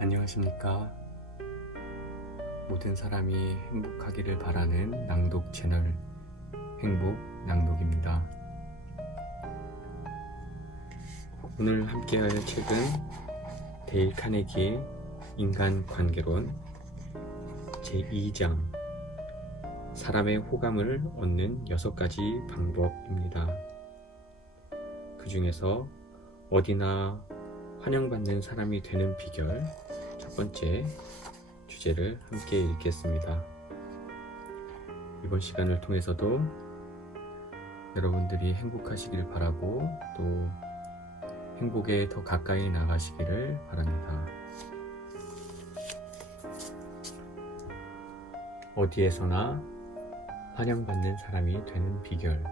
안녕하십니까. 모든 사람이 행복하기를 바라는 낭독 채널 행복 낭독입니다. 오늘 함께할 책은 데일 카네기의 인간 관계론 제2장 사람의 호감을 얻는 6가지 방법입니다. 그 중에서 어디나 환영받는 사람이 되는 비결 첫 번째 주제를 함께 읽겠습니다. 이번 시간을 통해서도 여러분들이 행복하시길 바라고 또 행복에 더 가까이 나가시기를 바랍니다. 어디에서나 환영받는 사람이 되는 비결.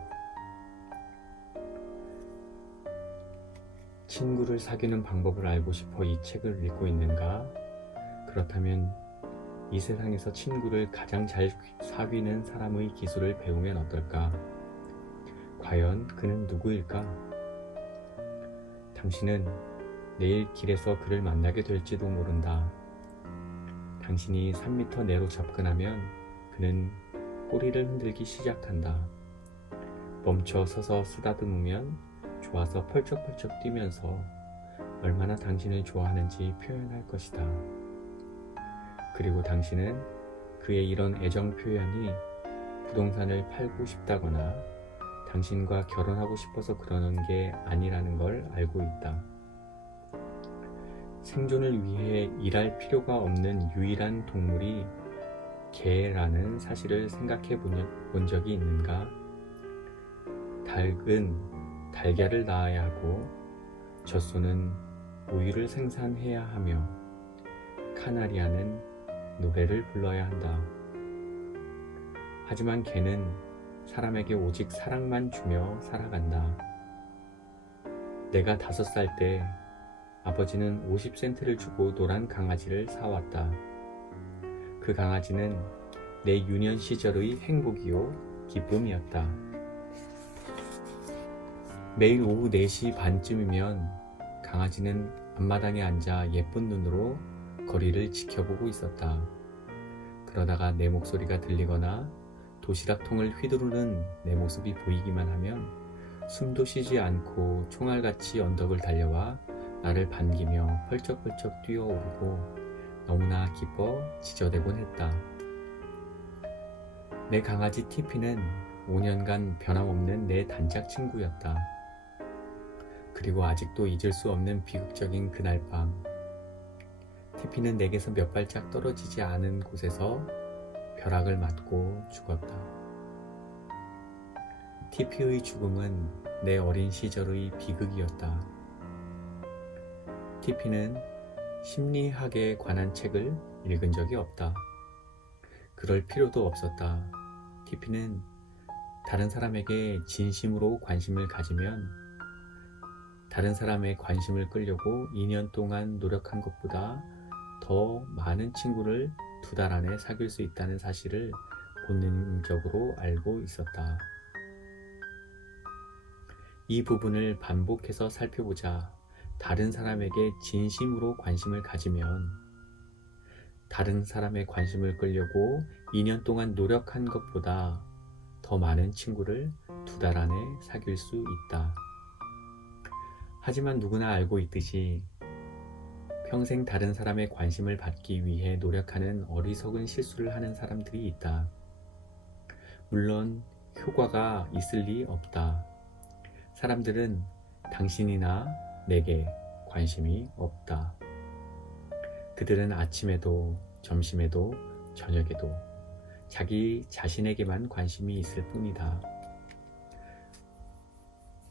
친구를 사귀는 방법을 알고 싶어 이 책을 읽고 있는가? 그렇다면 이 세상에서 친구를 가장 잘 사귀는 사람의 기술을 배우면 어떨까? 과연 그는 누구일까? 당신은 내일 길에서 그를 만나게 될지도 모른다. 당신이 3m 내로 접근하면 그는 꼬리를 흔들기 시작한다. 멈춰 서서 쓰다듬으면 좋아서 펄쩍펄쩍 뛰면서 얼마나 당신을 좋아하는지 표현할 것이다. 그리고 당신은 그의 이런 애정 표현이 부동산을 팔고 싶다거나 당신과 결혼하고 싶어서 그러는 게 아니라는 걸 알고 있다. 생존을 위해 일할 필요가 없는 유일한 동물이 개라는 사실을 생각해 본 적이 있는가? 닭은 달걀을 낳아야 하고 젖소는 우유를 생산해야 하며 카나리아는 노래를 불러야 한다. 하지만 개는 사람에게 오직 사랑만 주며 살아간다. 내가 5살 때 아버지는 50센트를 주고 노란 강아지를 사왔다. 그 강아지는 내 유년 시절의 행복이요 기쁨이었다. 매일 오후 4시 반쯤이면 강아지는 앞마당에 앉아 예쁜 눈으로 거리를 지켜보고 있었다. 그러다가 내 목소리가 들리거나 도시락통을 휘두르는 내 모습이 보이기만 하면 숨도 쉬지 않고 총알같이 언덕을 달려와 나를 반기며 펄쩍펄쩍 뛰어오르고 너무나 기뻐 지저대곤 했다. 내 강아지 티피는 5년간 변함없는 내 단짝 친구였다. 그리고 아직도 잊을 수 없는 비극적인 그날 밤, 티피는 내게서 몇 발짝 떨어지지 않은 곳에서 벼락을 맞고 죽었다. 티피의 죽음은 내 어린 시절의 비극이었다. 티피는 심리학에 관한 책을 읽은 적이 없다. 그럴 필요도 없었다. 티피는 다른 사람에게 진심으로 관심을 가지면 다른 사람의 관심을 끌려고 2년 동안 노력한 것보다 더 많은 친구를 2달 안에 사귈 수 있다는 사실을 본능적으로 알고 있었다. 이 부분을 반복해서 살펴보자. 다른 사람에게 진심으로 관심을 가지면 다른 사람의 관심을 끌려고 2년 동안 노력한 것보다 더 많은 친구를 2달 안에 사귈 수 있다. 하지만 누구나 알고 있듯이 평생 다른 사람의 관심을 받기 위해 노력하는 어리석은 실수를 하는 사람들이 있다. 물론 효과가 있을 리 없다. 사람들은 당신이나 내게 관심이 없다. 그들은 아침에도 점심에도 저녁에도 자기 자신에게만 관심이 있을 뿐이다.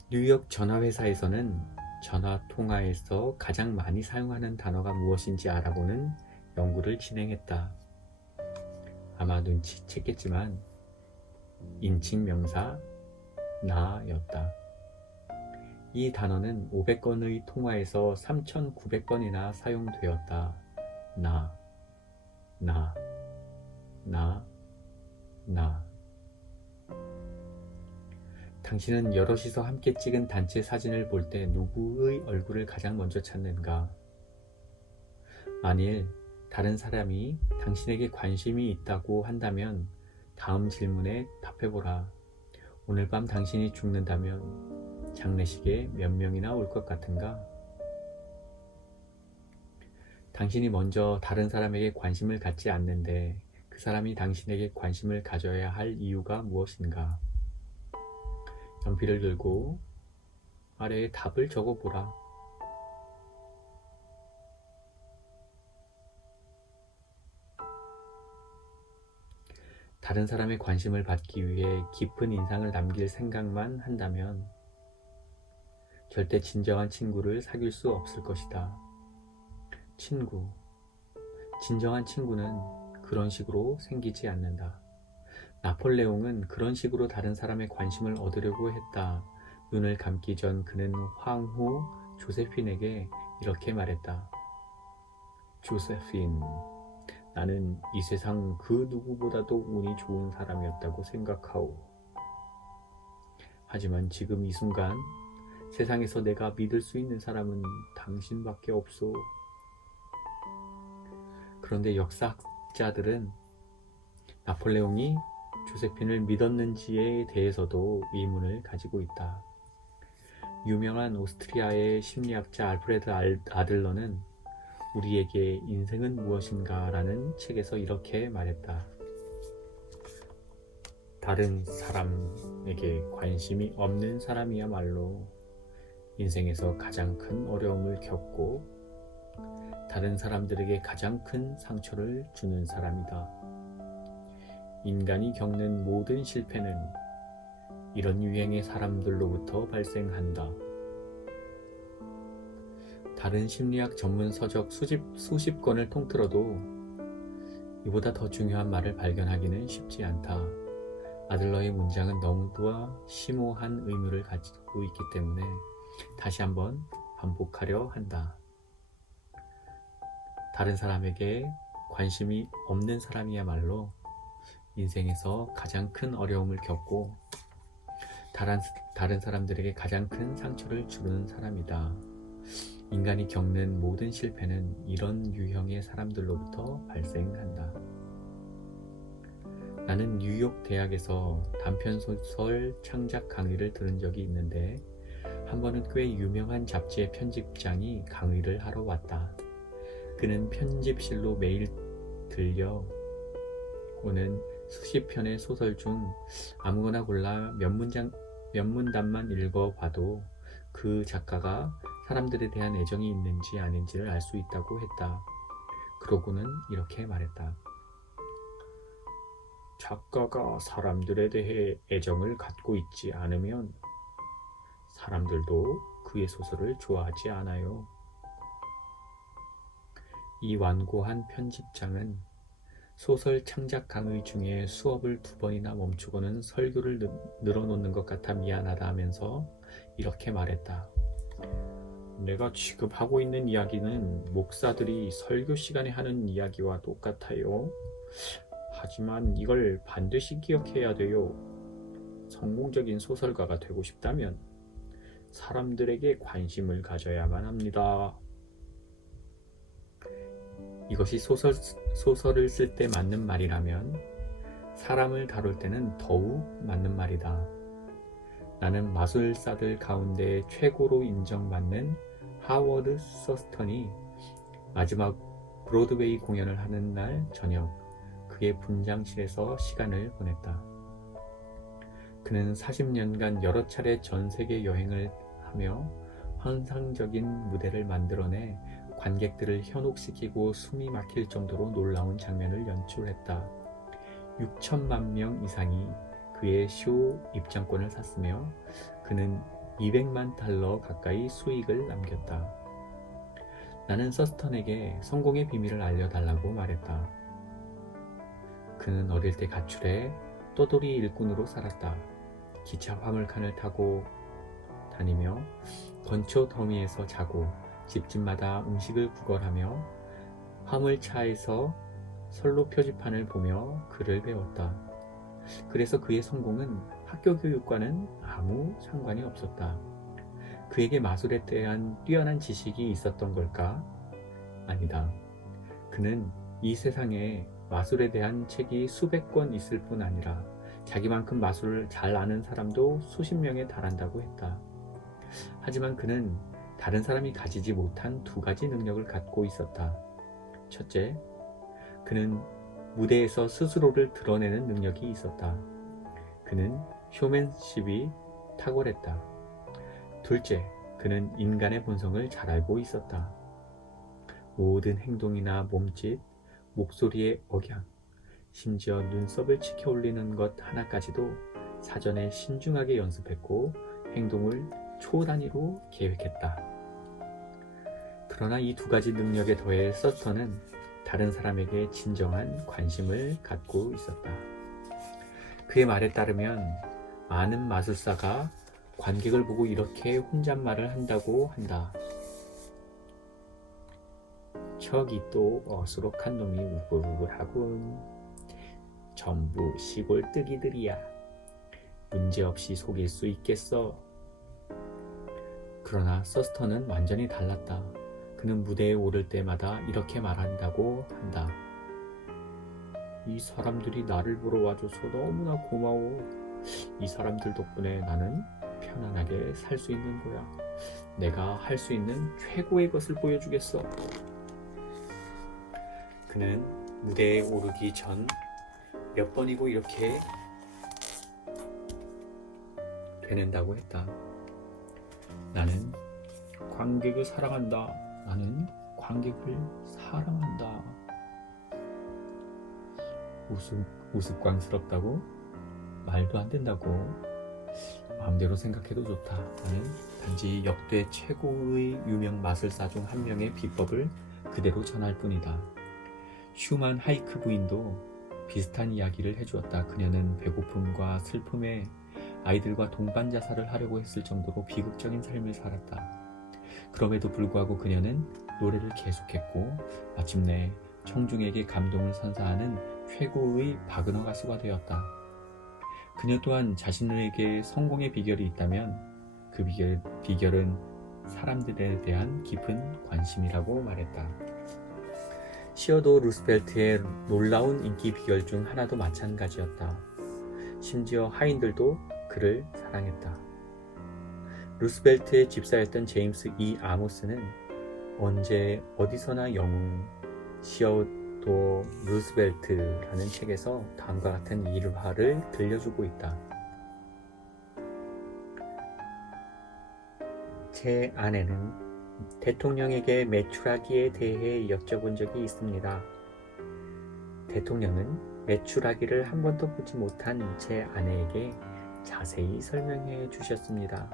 뉴욕 전화회사에서는 전화 통화에서 가장 많이 사용하는 단어가 무엇인지 알아보는 연구를 진행했다. 아마 눈치챘겠지만 인칭 명사 나였다. 이 단어는 500건의 통화에서 3,900번이나 사용되었다. 나. 당신은 여럿이서 함께 찍은 단체 사진을 볼 때 누구의 얼굴을 가장 먼저 찾는가? 만일 다른 사람이 당신에게 관심이 있다고 한다면 다음 질문에 답해보라. 오늘 밤 당신이 죽는다면 장례식에 몇 명이나 올 것 같은가? 당신이 먼저 다른 사람에게 관심을 갖지 않는데 그 사람이 당신에게 관심을 가져야 할 이유가 무엇인가? 연필을 들고 아래에 답을 적어보라. 다른 사람의 관심을 받기 위해 깊은 인상을 남길 생각만 한다면 절대 진정한 친구를 사귈 수 없을 것이다. 진정한 친구는 그런 식으로 생기지 않는다. 나폴레옹은 그런 식으로 다른 사람의 관심을 얻으려고 했다. 눈을 감기 전 그는 황후 조세핀에게 이렇게 말했다. 조세핀, 나는 이 세상 그 누구보다도 운이 좋은 사람이었다고 생각하오. 하지만 지금 이 순간 세상에서 내가 믿을 수 있는 사람은 당신밖에 없소. 그런데 역사학자들은 나폴레옹이 조세핀을 믿었는지에 대해서도 의문을 가지고 있다. 유명한 오스트리아의 심리학자 알프레드 아들러는 우리에게 인생은 무엇인가 라는 책에서 이렇게 말했다. 다른 사람에게 관심이 없는 사람이야말로 인생에서 가장 큰 어려움을 겪고 다른 사람들에게 가장 큰 상처를 주는 사람이다. 인간이 겪는 모든 실패는 이런 유행의 사람들로부터 발생한다. 다른 심리학 전문 서적 수십 권을 통틀어도 이보다 더 중요한 말을 발견하기는 쉽지 않다. 아들러의 문장은 너무도 심오한 의미를 가지고 있기 때문에 다시 한번 반복하려 한다. 다른 사람에게 관심이 없는 사람이야말로 인생에서 가장 큰 어려움을 겪고 다른 사람들에게 가장 큰 상처를 주는 사람이다. 인간이 겪는 모든 실패는 이런 유형의 사람들로부터 발생한다. 나는 뉴욕 대학에서 단편소설 창작 강의를 들은 적이 있는데 한 번은 꽤 유명한 잡지의 편집장이 강의를 하러 왔다. 그는 편집실로 매일 들려 오는 수십 편의 소설 중 아무거나 골라 몇 문단만 읽어봐도 그 작가가 사람들에 대한 애정이 있는지 아닌지를 알 수 있다고 했다. 그러고는 이렇게 말했다. 작가가 사람들에 대해 애정을 갖고 있지 않으면 사람들도 그의 소설을 좋아하지 않아요. 이 완고한 편집장은 소설 창작 강의 중에 수업을 2번이나 멈추고는 설교를 늘어놓는 것 같아 미안하다 하면서 이렇게 말했다. 내가 지금 하고 있는 이야기는 목사들이 설교 시간에 하는 이야기와 똑같아요. 하지만 이걸 반드시 기억해야 돼요. 성공적인 소설가가 되고 싶다면 사람들에게 관심을 가져야만 합니다. 이것이 소설을 쓸 때 맞는 말이라면 사람을 다룰 때는 더욱 맞는 말이다. 나는 마술사들 가운데 최고로 인정받는 하워드 서스턴이 마지막 브로드웨이 공연을 하는 날 저녁 그의 분장실에서 시간을 보냈다. 그는 40년간 여러 차례 전 세계 여행을 하며 환상적인 무대를 만들어내 관객들을 현혹시키고 숨이 막힐 정도로 놀라운 장면을 연출했다. 6천만 명 이상이 그의 쇼 입장권을 샀으며 그는 200만 달러 가까이 수익을 남겼다. 나는 서스턴에게 성공의 비밀을 알려달라고 말했다. 그는 어릴 때 가출해 떠돌이 일꾼으로 살았다. 기차 화물칸을 타고 다니며 건초 더미에서 자고 집집마다 음식을 구걸하며 화물차에서 선로 표지판을 보며 글을 배웠다. 그래서 그의 성공은 학교 교육과는 아무 상관이 없었다. 그에게 마술에 대한 뛰어난 지식이 있었던 걸까? 아니다. 그는 이 세상에 마술에 대한 책이 수백 권 있을 뿐 아니라 자기만큼 마술을 잘 아는 사람도 수십 명에 달한다고 했다. 하지만 그는 다른 사람이 가지지 못한 두 가지 능력을 갖고 있었다. 첫째, 그는 무대에서 스스로를 드러내는 능력이 있었다. 그는 쇼맨십이 탁월했다. 둘째, 그는 인간의 본성을 잘 알고 있었다. 모든 행동이나 몸짓, 목소리의 억양, 심지어 눈썹을 치켜 올리는 것 하나까지도 사전에 신중하게 연습했고 행동을 초 단위로 계획했다. 그러나 이 두 가지 능력에 더해 서스터는 다른 사람에게 진정한 관심을 갖고 있었다. 그의 말에 따르면 많은 마술사가 관객을 보고 이렇게 혼잣말을 한다고 한다. 저기 또 어수룩한 놈이 우글우글하군. 전부 시골 뜨기들이야. 문제없이 속일 수 있겠어. 그러나 서스터는 완전히 달랐다. 그는 무대에 오를 때마다 이렇게 말한다고 한다. 이 사람들이 나를 보러 와줘서 너무나 고마워. 이 사람들 덕분에 나는 편안하게 살 수 있는 거야. 내가 할 수 있는 최고의 것을 보여주겠어. 그는 무대에 오르기 전 몇 번이고 이렇게 되는다고 했다. 나는 관객을 사랑한다. 나는 관객을 사랑한다. 우스꽝스럽다고? 말도 안 된다고. 마음대로 생각해도 좋다. 나는 단지 역대 최고의 유명 마술사 중 한 명의 비법을 그대로 전할 뿐이다. 슈만 하이크 부인도 비슷한 이야기를 해주었다. 그녀는 배고픔과 슬픔에 아이들과 동반 자살을 하려고 했을 정도로 비극적인 삶을 살았다. 그럼에도 불구하고 그녀는 노래를 계속했고 마침내 청중에게 감동을 선사하는 최고의 바그너 가수가 되었다. 그녀 또한 자신에게 성공의 비결이 있다면 그 비결은 사람들에 대한 깊은 관심이라고 말했다. 시어도 루스벨트의 놀라운 인기 비결 중 하나도 마찬가지였다. 심지어 하인들도 그를 사랑했다. 루스벨트의 집사였던 제임스 E. 아모스는 언제 어디서나 영웅 시어도 루스벨트라는 책에서 다음과 같은 일화를 들려주고 있다. 제 아내는 대통령에게 매출하기에 대해 여쭤본 적이 있습니다. 대통령은 매출하기를 한 번도 보지 못한 제 아내에게 자세히 설명해 주셨습니다.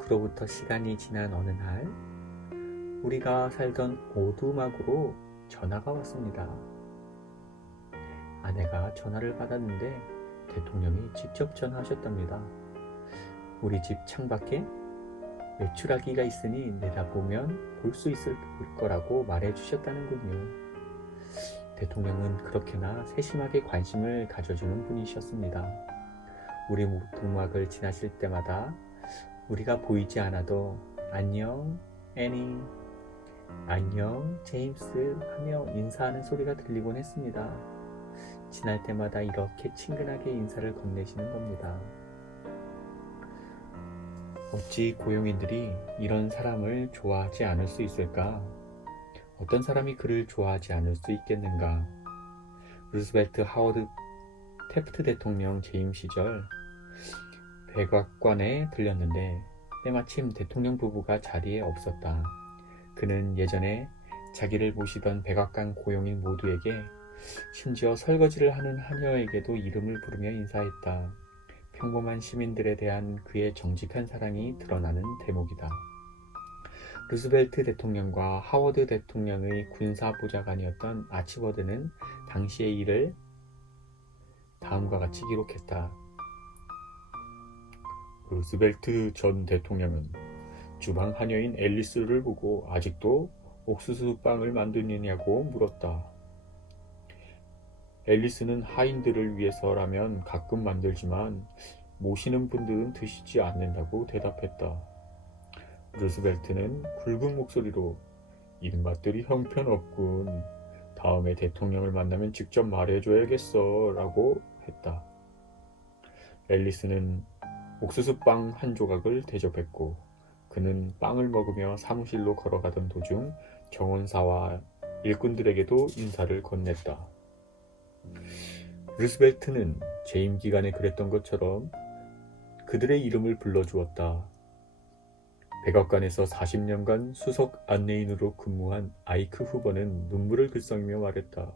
그로부터 시간이 지난 어느 날 우리가 살던 오두막으로 전화가 왔습니다. 아내가 전화를 받았는데 대통령이 직접 전화하셨답니다. 우리 집 창밖에 매출하기가 있으니 내다보면 볼 수 있을 거라고 말해 주셨다는군요. 대통령은 그렇게나 세심하게 관심을 가져주는 분이셨습니다. 우리 오두막을 지나실 때마다 우리가 보이지 않아도 안녕 애니, 안녕 제임스 하며 인사하는 소리가 들리곤 했습니다. 지날 때마다 이렇게 친근하게 인사를 건네시는 겁니다. 어찌 고용인들이 이런 사람을 좋아하지 않을 수 있을까? 어떤 사람이 그를 좋아하지 않을 수 있겠는가? 루스벨트 하워드 태프트 대통령 재임 시절 백악관에 들렸는데 때마침 대통령 부부가 자리에 없었다. 그는 예전에 자기를 모시던 백악관 고용인 모두에게 심지어 설거지를 하는 하녀에게도 이름을 부르며 인사했다. 평범한 시민들에 대한 그의 정직한 사랑이 드러나는 대목이다. 루스벨트 대통령과 하워드 대통령의 군사보좌관이었던 아치버드는 당시의 일을 다음과 같이 기록했다. 루스벨트 전 대통령은 주방 하녀인 앨리스를 보고 아직도 옥수수빵을 만드느냐고 물었다. 앨리스는 하인들을 위해서라면 가끔 만들지만 모시는 분들은 드시지 않는다고 대답했다. 루스벨트는 굵은 목소리로 이런 것들이 형편없군. 다음에 대통령을 만나면 직접 말해줘야겠어 라고 했다. 앨리스는 옥수수빵 한 조각을 대접했고 그는 빵을 먹으며 사무실로 걸어가던 도중 정원사와 일꾼들에게도 인사를 건넸다. 루스벨트는 재임 기간에 그랬던 것처럼 그들의 이름을 불러주었다. 백악관에서 40년간 수석 안내인으로 근무한 아이크 후보는 눈물을 글썽이며 말했다.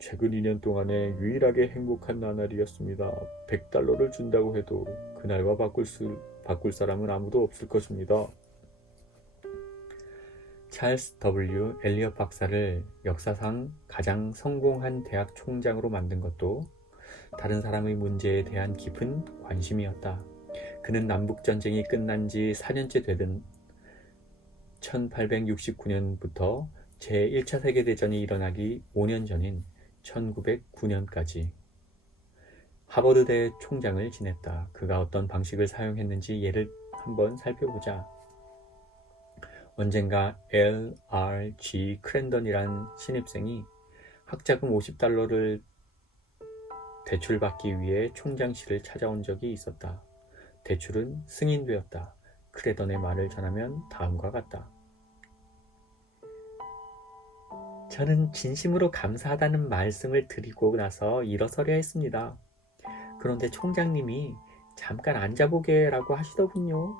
최근 2년 동안에 유일하게 행복한 나날이었습니다. 100달러를 준다고 해도 그날과 바꿀 사람은 아무도 없을 것입니다. 찰스 W. 엘리엇 박사를 역사상 가장 성공한 대학 총장으로 만든 것도 다른 사람의 문제에 대한 깊은 관심이었다. 그는 남북전쟁이 끝난 지 4년째 되던 1869년부터 제1차 세계대전이 일어나기 5년 전인 1909년까지 하버드대 총장을 지냈다. 그가 어떤 방식을 사용했는지 예를 한번 살펴보자. 언젠가 L.R.G. 크랜던이란 신입생이 학자금 50달러를 대출받기 위해 총장실을 찾아온 적이 있었다. 대출은 승인되었다. 크랜던의 말을 전하면 다음과 같다. 저는 진심으로 감사하다는 말씀을 드리고 나서 일어서려 했습니다. 그런데 총장님이 잠깐 앉아보게 라고 하시더군요.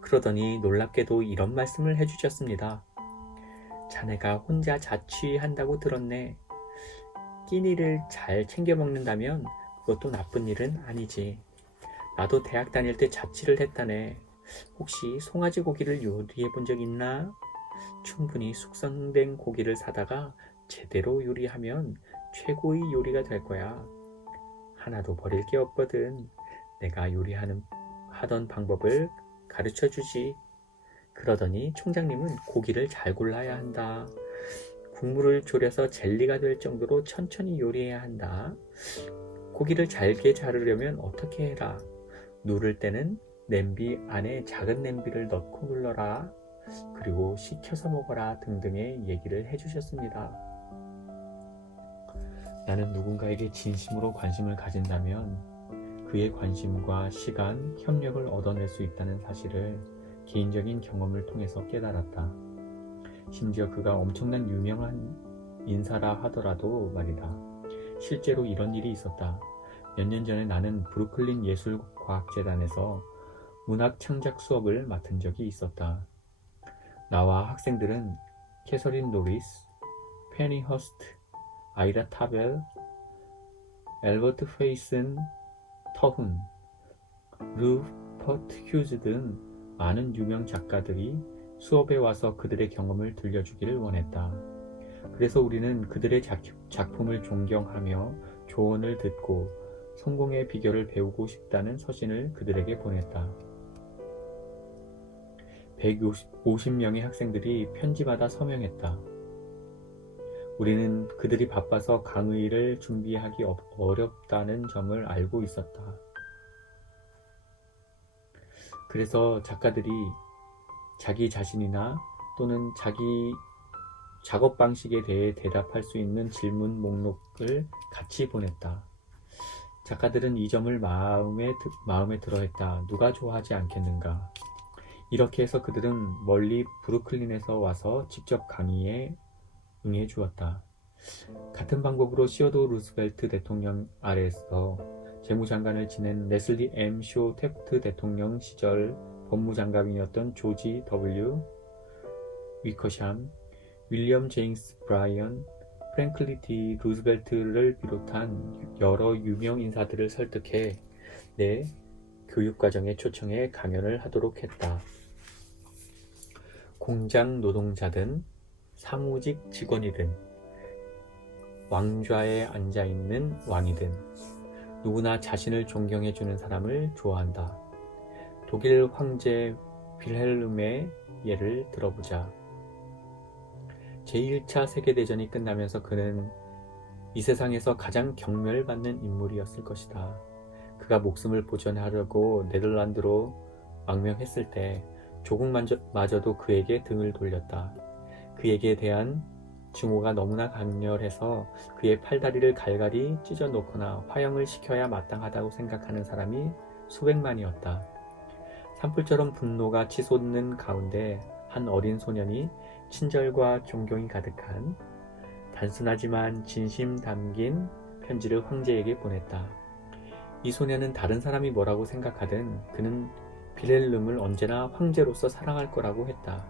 그러더니 놀랍게도 이런 말씀을 해주셨습니다. 자네가 혼자 자취한다고 들었네. 끼니를 잘 챙겨 먹는다면 그것도 나쁜 일은 아니지. 나도 대학 다닐 때 자취를 했다네. 혹시 송아지 고기를 요리해 본 적 있나? 충분히 숙성된 고기를 사다가 제대로 요리하면 최고의 요리가 될 거야. 하나도 버릴 게 없거든. 내가 하던 방법을 가르쳐 주지. 그러더니 총장님은 고기를 잘 골라야 한다. 국물을 졸여서 젤리가 될 정도로 천천히 요리해야 한다. 고기를 잘게 자르려면 어떻게 해라. 누를 때는 냄비 안에 작은 냄비를 넣고 눌러라. 그리고 식혀서 먹어라 등등의 얘기를 해주셨습니다. 나는 누군가에게 진심으로 관심을 가진다면 그의 관심과 시간, 협력을 얻어낼 수 있다는 사실을 개인적인 경험을 통해서 깨달았다. 심지어 그가 엄청난 유명한 인사라 하더라도 말이다. 실제로 이런 일이 있었다. 몇 년 전에 나는 브루클린 예술과학재단에서 문학 창작 수업을 맡은 적이 있었다. 나와 학생들은 캐서린 노리스, 페니 허스트, 아이다 타벨, 엘버트 페이슨 터훈, 루퍼트 휴즈 등 많은 유명 작가들이 수업에 와서 그들의 경험을 들려주기를 원했다. 그래서 우리는 그들의 작품을 존경하며 조언을 듣고 성공의 비결을 배우고 싶다는 서신을 그들에게 보냈다. 150명의 학생들이 편지받아 서명했다. 우리는 그들이 바빠서 강의를 준비하기 어렵다는 점을 알고 있었다. 그래서 작가들이 자기 자신이나 또는 자기 작업 방식에 대해 대답할 수 있는 질문 목록을 같이 보냈다. 작가들은 이 점을 마음에 들어했다. 누가 좋아하지 않겠는가. 이렇게 해서 그들은 멀리 브루클린에서 와서 직접 강의에 응해 주었다. 같은 방법으로 시어도 루스벨트 대통령 아래에서 재무장관을 지낸 레슬리 M. 쇼 태프트 대통령 시절 법무장관이었던 조지 W. 위커샴, 윌리엄 제임스 브라이언, 프랭클린 D. 루스벨트를 비롯한 여러 유명 인사들을 설득해 내 교육과정에 초청해 강연을 하도록 했다. 공장 노동자든 사무직 직원이든 왕좌에 앉아있는 왕이든 누구나 자신을 존경해주는 사람을 좋아한다. 독일 황제 빌헬름의 예를 들어보자. 제1차 세계대전이 끝나면서 그는 이 세상에서 가장 경멸받는 인물이었을 것이다. 그가 목숨을 보존하려고 네덜란드로 망명했을 때 조국마저도 그에게 등을 돌렸다. 그에게 대한 증오가 너무나 강렬해서 그의 팔다리를 갈갈이 찢어놓거나 화형을 시켜야 마땅하다고 생각하는 사람이 수백만이었다. 산불처럼 분노가 치솟는 가운데 한 어린 소년이 친절과 존경이 가득한 단순하지만 진심 담긴 편지를 황제에게 보냈다. 이 소년은 다른 사람이 뭐라고 생각하든 그는 빌헬름을 언제나 황제로서 사랑할 거라고 했다.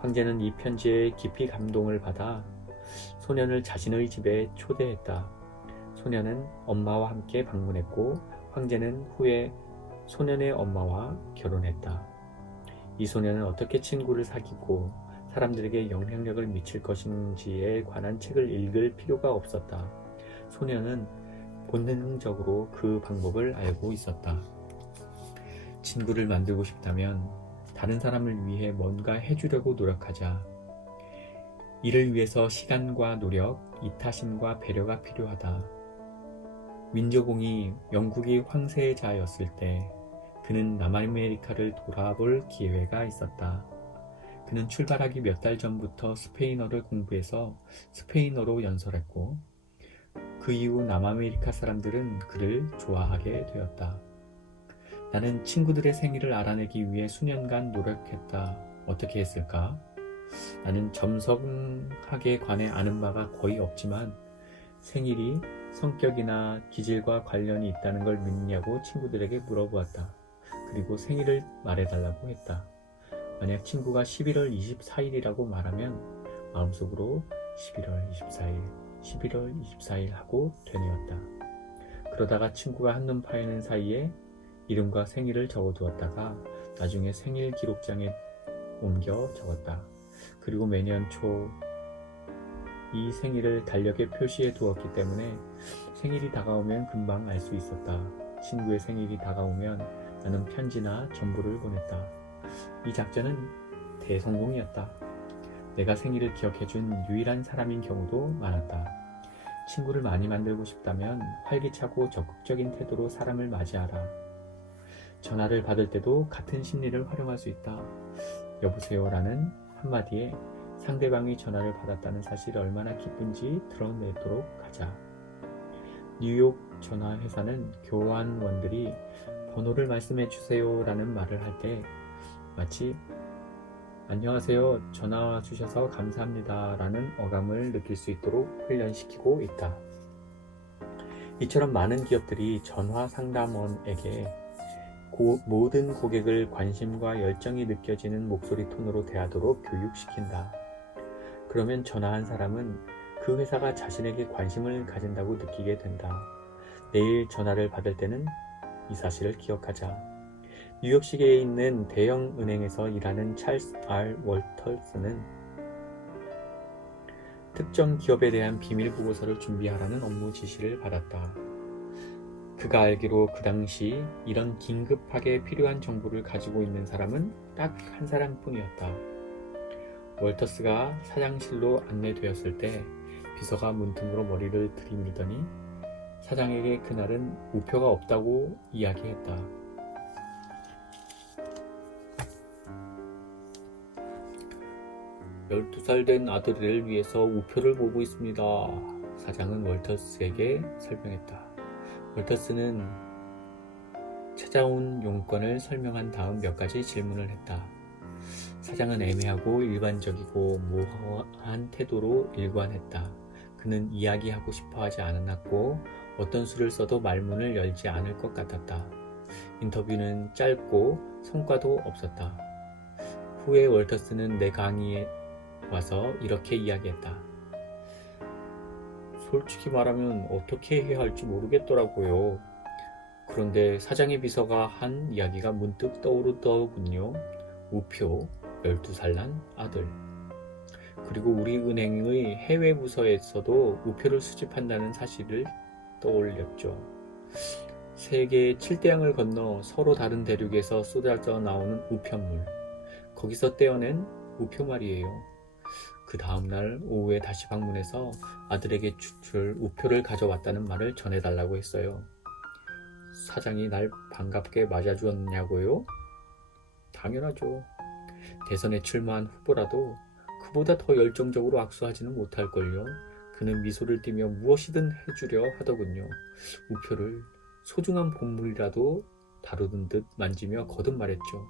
황제는 이 편지에 깊이 감동을 받아 소년을 자신의 집에 초대했다. 소년은 엄마와 함께 방문했고 황제는 후에 소년의 엄마와 결혼했다. 이 소년은 어떻게 친구를 사귀고 사람들에게 영향력을 미칠 것인지에 관한 책을 읽을 필요가 없었다. 소년은 본능적으로 그 방법을 알고 있었다. 친구를 만들고 싶다면 다른 사람을 위해 뭔가 해주려고 노력하자. 이를 위해서 시간과 노력, 이타심과 배려가 필요하다. 윈저공이 영국이 황세자였을 때 그는 남아메리카를 돌아볼 기회가 있었다. 그는 출발하기 몇 달 전부터 스페인어를 공부해서 스페인어로 연설했고 그 이후 남아메리카 사람들은 그를 좋아하게 되었다. 나는 친구들의 생일을 알아내기 위해 수년간 노력했다. 어떻게 했을까? 나는 점성학에 관해 아는 바가 거의 없지만 생일이 성격이나 기질과 관련이 있다는 걸 믿냐고 친구들에게 물어보았다. 그리고 생일을 말해달라고 했다. 만약 친구가 11월 24일이라고 말하면 마음속으로 11월 24일, 11월 24일 하고 되뇌었다. 그러다가 친구가 한눈 파이는 사이에 이름과 생일을 적어두었다가 나중에 생일 기록장에 옮겨 적었다. 그리고 매년 초 이 생일을 달력에 표시해 두었기 때문에 생일이 다가오면 금방 알 수 있었다. 친구의 생일이 다가오면 나는 편지나 전부를 보냈다. 이 작전은 대성공이었다. 내가 생일을 기억해준 유일한 사람인 경우도 많았다. 친구를 많이 만들고 싶다면 활기차고 적극적인 태도로 사람을 맞이하라. 전화를 받을 때도 같은 심리를 활용할 수 있다. 여보세요라는 한마디에 상대방이 전화를 받았다는 사실이 얼마나 기쁜지 드러내도록 하자. 뉴욕 전화회사는 교환원들이 번호를 말씀해 주세요라는 말을 할 때 마치 안녕하세요, 전화 주셔서 감사합니다 라는 어감을 느낄 수 있도록 훈련시키고 있다. 이처럼 많은 기업들이 전화 상담원에게 모든 고객을 관심과 열정이 느껴지는 목소리 톤으로 대하도록 교육시킨다. 그러면 전화한 사람은 그 회사가 자신에게 관심을 가진다고 느끼게 된다. 내일 전화를 받을 때는 이 사실을 기억하자. 뉴욕시계에 있는 대형 은행에서 일하는 찰스 R. 월터스는 특정 기업에 대한 비밀 보고서를 준비하라는 업무 지시를 받았다. 그가 알기로 그 당시 이런 긴급하게 필요한 정보를 가지고 있는 사람은 딱 한 사람뿐이었다. 월터스가 사장실로 안내되었을 때 비서가 문틈으로 머리를 들이밀더니 사장에게 그날은 우표가 없다고 이야기했다. 12살 된 아들을 위해서 우표를 보고 있습니다. 사장은 월터스에게 설명했다. 월터스는 찾아온 용건을 설명한 다음 몇 가지 질문을 했다. 사장은 애매하고 일반적이고 모호한 태도로 일관했다. 그는 이야기하고 싶어 하지 않았고 어떤 수를 써도 말문을 열지 않을 것 같았다. 인터뷰는 짧고 성과도 없었다. 후에 월터스는 내 강의에 와서 이렇게 이야기했다. 솔직히 말하면 어떻게 해야 할지 모르겠더라고요. 그런데 사장의 비서가 한 이야기가 문득 떠오르더군요. 우표, 12살 난 아들. 그리고 우리 은행의 해외 부서에서도 우표를 수집한다는 사실을 떠올렸죠. 세계 7대양을 건너 서로 다른 대륙에서 쏟아져 나오는 우편물. 거기서 떼어낸 우표 말이에요. 그 다음날 오후에 다시 방문해서 아들에게 줄 우표를 가져왔다는 말을 전해달라고 했어요. 사장이 날 반갑게 맞아주었냐고요? 당연하죠. 대선에 출마한 후보라도 그보다 더 열정적으로 악수하지는 못할걸요. 그는 미소를 띠며 무엇이든 해주려 하더군요. 우표를 소중한 보물이라도 다루는 듯 만지며 거듭 말했죠.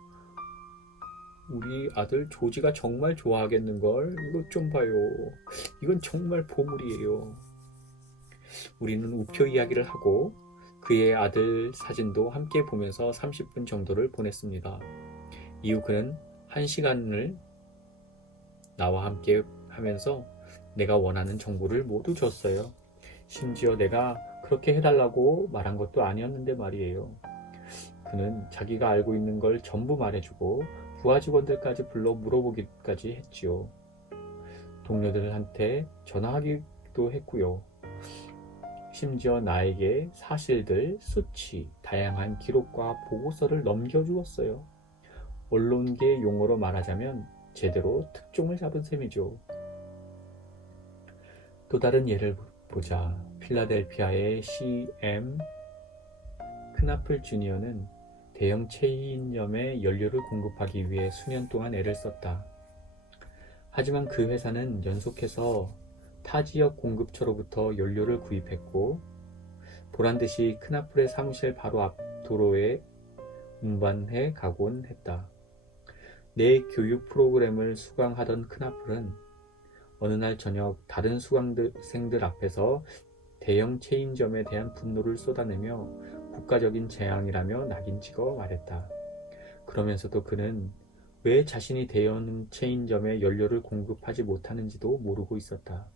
우리 아들 조지가 정말 좋아하겠는걸. 이것 좀 봐요. 이건 정말 보물이에요. 우리는 우표 이야기를 하고 그의 아들 사진도 함께 보면서 30분 정도를 보냈습니다. 이후 그는 1시간을 나와 함께 하면서 내가 원하는 정보를 모두 줬어요. 심지어 내가 그렇게 해달라고 말한 것도 아니었는데 말이에요. 그는 자기가 알고 있는 걸 전부 말해주고 부하 직원들까지 불러 물어보기까지 했지요. 동료들한테 전화하기도 했고요. 심지어 나에게 사실들, 수치, 다양한 기록과 보고서를 넘겨주었어요. 언론계 용어로 말하자면 제대로 특종을 잡은 셈이죠. 또 다른 예를 보자. 필라델피아의 C.M. 크나플 주니어는 대형 체인점에 연료를 공급하기 위해 수년 동안 애를 썼다. 하지만 그 회사는 연속해서 타 지역 공급처로부터 연료를 구입했고 보란듯이 크나플의 사무실 바로 앞 도로에 운반해 가곤 했다. 내 교육 프로그램을 수강하던 크나플은 어느 날 저녁 다른 수강생들 앞에서 대형 체인점에 대한 분노를 쏟아내며 국가적인 재앙이라며 낙인 찍어 말했다. 그러면서도 그는 왜 자신이 대형 체인점에 연료를 공급하지 못하는지도 모르고 있었다.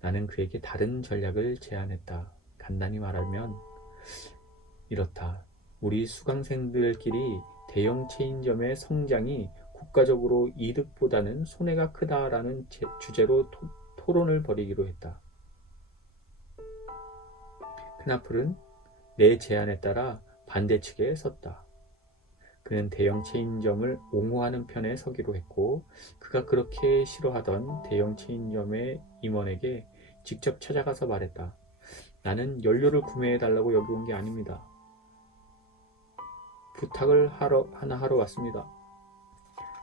나는 그에게 다른 전략을 제안했다. 간단히 말하면 이렇다. 우리 수강생들끼리 대형 체인점의 성장이 국가적으로 이득보다는 손해가 크다라는 주제로 토론을 벌이기로 했다. 크나플은 내 제안에 따라 반대측에 섰다. 그는 대형 체인점을 옹호하는 편에 서기로 했고 그가 그렇게 싫어하던 대형 체인점의 임원에게 직접 찾아가서 말했다. 나는 연료를 구매해달라고 여기 온 게 아닙니다. 부탁을 하나 하러 왔습니다.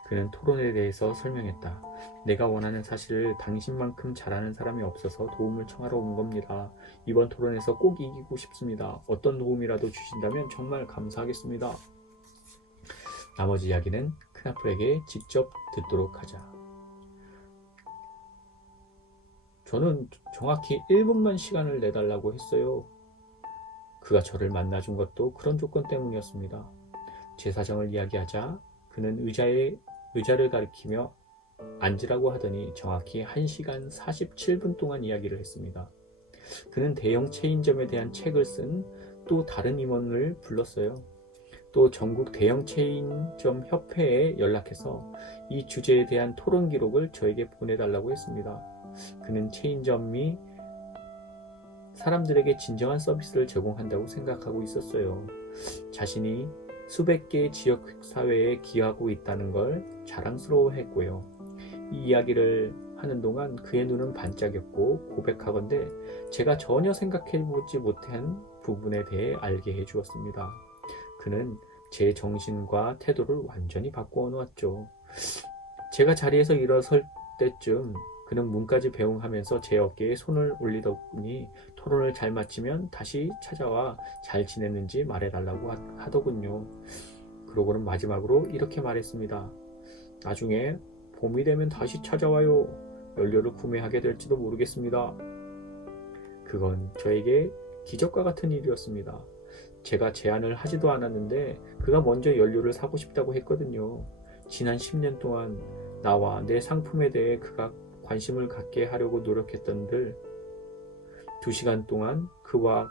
그는 토론에 대해서 설명했다. 내가 원하는 사실을 당신만큼 잘 아는 사람이 없어서 도움을 청하러 온 겁니다. 이번 토론에서 꼭 이기고 싶습니다. 어떤 도움이라도 주신다면 정말 감사하겠습니다. 나머지 이야기는 크나플에게 직접 듣도록 하자. 저는 정확히 1분만 시간을 내달라고 했어요. 그가 저를 만나준 것도 그런 조건 때문이었습니다. 제 사정을 이야기하자 그는 의자를 가리키며 앉으라고 하더니 정확히 1시간 47분 동안 이야기를 했습니다. 그는 대형 체인점에 대한 책을 쓴 또 다른 임원을 불렀어요. 또 전국 대형 체인점 협회에 연락해서 이 주제에 대한 토론 기록을 저에게 보내달라고 했습니다. 그는 체인점이 사람들에게 진정한 서비스를 제공한다고 생각하고 있었어요. 자신이 수백 개의 지역사회에 기여하고 있다는 걸 자랑스러워했고요. 이 이야기를 하는 동안 그의 눈은 반짝였고 고백하건대 제가 전혀 생각해보지 못한 부분에 대해 알게 해주었습니다. 그는 제 정신과 태도를 완전히 바꾸어 놓았죠. 제가 자리에서 일어설 때쯤 그는 문까지 배웅하면서 제 어깨에 손을 올리더니 토론을 잘 마치면 다시 찾아와 잘 지냈는지 말해달라고 하더군요. 그러고는 마지막으로 이렇게 말했습니다. 나중에 봄이 되면 다시 찾아와요. 연료를 구매하게 될지도 모르겠습니다. 그건 저에게 기적과 같은 일이었습니다. 제가 제안을 하지도 않았는데 그가 먼저 연료를 사고 싶다고 했거든요. 지난 10년 동안 나와 내 상품에 대해 그가 관심을 갖게 하려고 노력했던들 2시간 동안 그가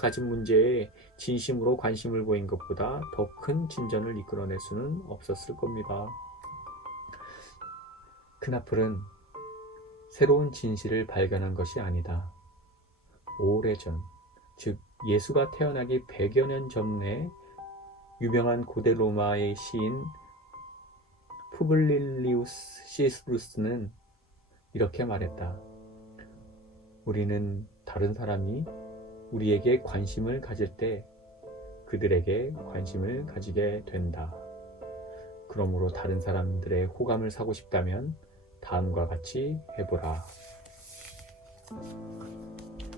가진 문제에 진심으로 관심을 보인 것보다 더 큰 진전을 이끌어낼 수는 없었을 겁니다. 크나플은 새로운 진실을 발견한 것이 아니다. 오래전, 즉 예수가 태어나기 100여 년 전에 유명한 고대 로마의 시인 푸블리우스 시스루스는 이렇게 말했다. 우리는 다른 사람이 우리에게 관심을 가질 때 그들에게 관심을 가지게 된다. 그러므로 다른 사람들의 호감을 사고 싶다면 다음과 같이 해보라.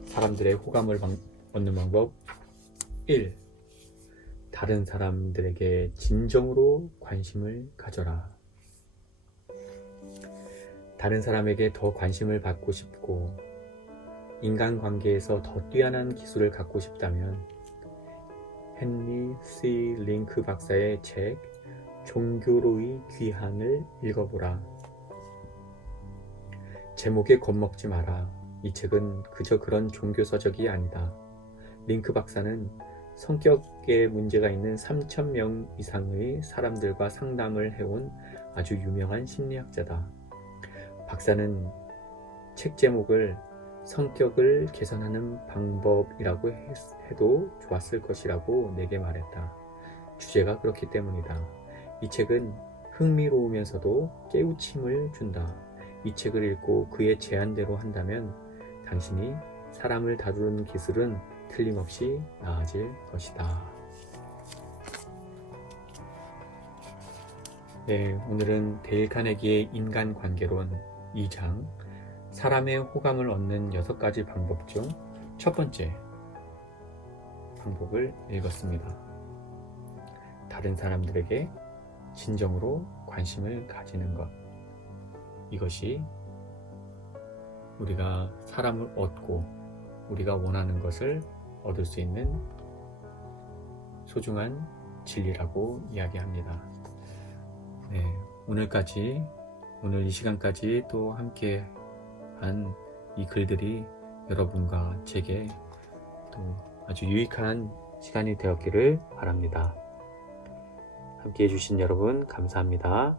사람들의 호감을 얻는 방법 1. 다른 사람들에게 진정으로 관심을 가져라. 다른 사람에게 더 관심을 받고 싶고 인간관계에서 더 뛰어난 기술을 갖고 싶다면 헨리 C. 링크 박사의 책 종교로의 귀환을 읽어보라. 제목에 겁먹지 마라. 이 책은 그저 그런 종교서적이 아니다. 링크 박사는 성격에 문제가 있는 3,000명 이상의 사람들과 상담을 해온 아주 유명한 심리학자다. 박사는 책 제목을 성격을 개선하는 방법이라고 해도 좋았을 것이라고 내게 말했다. 주제가 그렇기 때문이다. 이 책은 흥미로우면서도 깨우침을 준다. 이 책을 읽고 그의 제안대로 한다면 당신이 사람을 다루는 기술은 틀림없이 나아질 것이다. 네, 오늘은 데일 카네기의 인간관계론 2장 사람의 호감을 얻는 6가지 방법 중 첫 번째 방법을 읽었습니다. 다른 사람들에게 진정으로 관심을 가지는 것. 이것이 우리가 사람을 얻고 우리가 원하는 것을 얻을 수 있는 소중한 진리라고 이야기합니다. 네, 오늘 이 시간까지 또 함께 한 이 글들이 여러분과 제게 또 아주 유익한 시간이 되었기를 바랍니다. 함께 해주신 여러분 감사합니다.